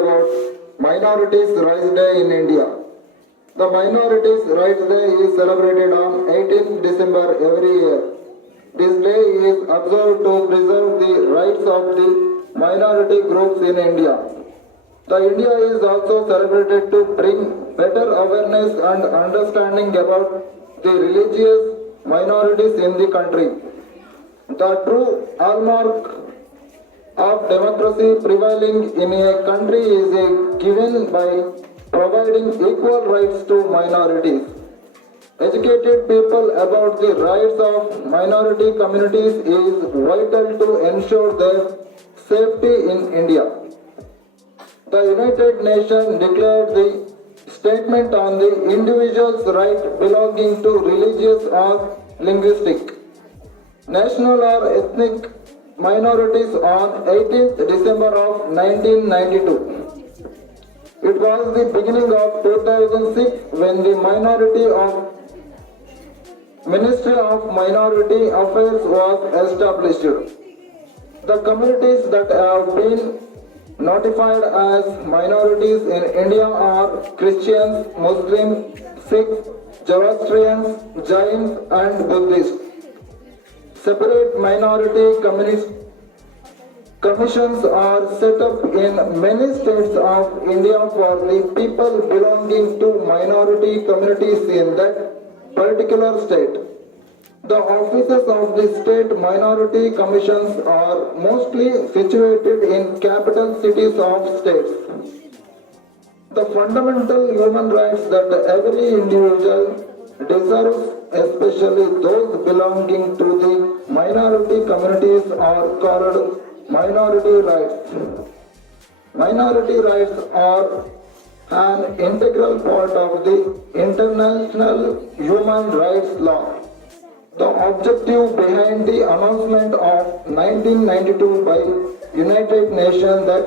about Minorities' Rights Day in India. The Minorities' Rights Day is celebrated on 18th December every year. This day is observed to preserve the rights of the minority groups in India. The India is also celebrated to bring better awareness and understanding about the religious minorities in the country. The true hallmark of democracy prevailing in a country is given by providing equal rights to minorities. Educated people about the rights of minority communities is vital to ensure their safety in India. The United Nations declared the statement on the individual's right belonging to religious or linguistic, national or ethnic minorities on 18th December of 1992. It was the beginning of 2006 when the Ministry of Minority Affairs was established. The communities that have been notified as minorities in India are Christians, Muslims, Sikhs, Zoroastrians, Jains and Buddhists. Separate minority commissions are set up in many states of India for the people belonging to minority communities in that particular state. The offices of the state minority commissions are mostly situated in capital cities of states. The fundamental human rights that every individual deserves, especially those belonging to the minority communities, are called minority rights. Minority rights are an integral part of the international human rights law. The objective behind the announcement of 1992 by United Nations that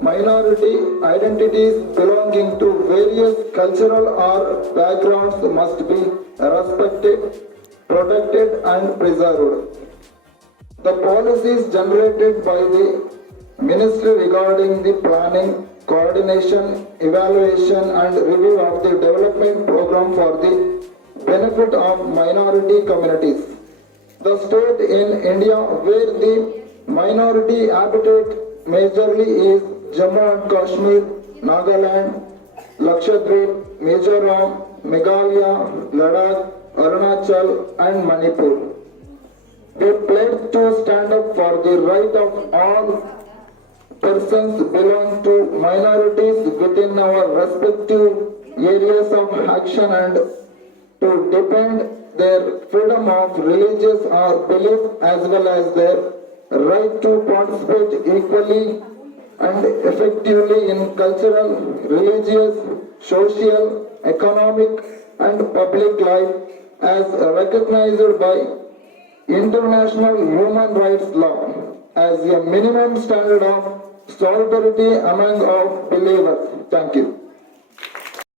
minority identities belonging to various cultural or backgrounds must be respected, protected and preserved. The policies generated by the Ministry regarding the planning, coordination, evaluation and review of the development program for the benefit of minority communities. The state in India where the minority habitat majorly is Jammu and Kashmir, Nagaland, Lakshadweep, Mizoram, Meghalaya, Ladakh, Arunachal and Manipur. We pledge to stand up for the right of all persons belong to minorities within our respective areas of action and to defend their freedom of religious or belief as well as their right to participate equally and effectively in cultural, religious, social, economic and public life as recognized by international human rights law as a minimum standard of solidarity among all believers. Thank you.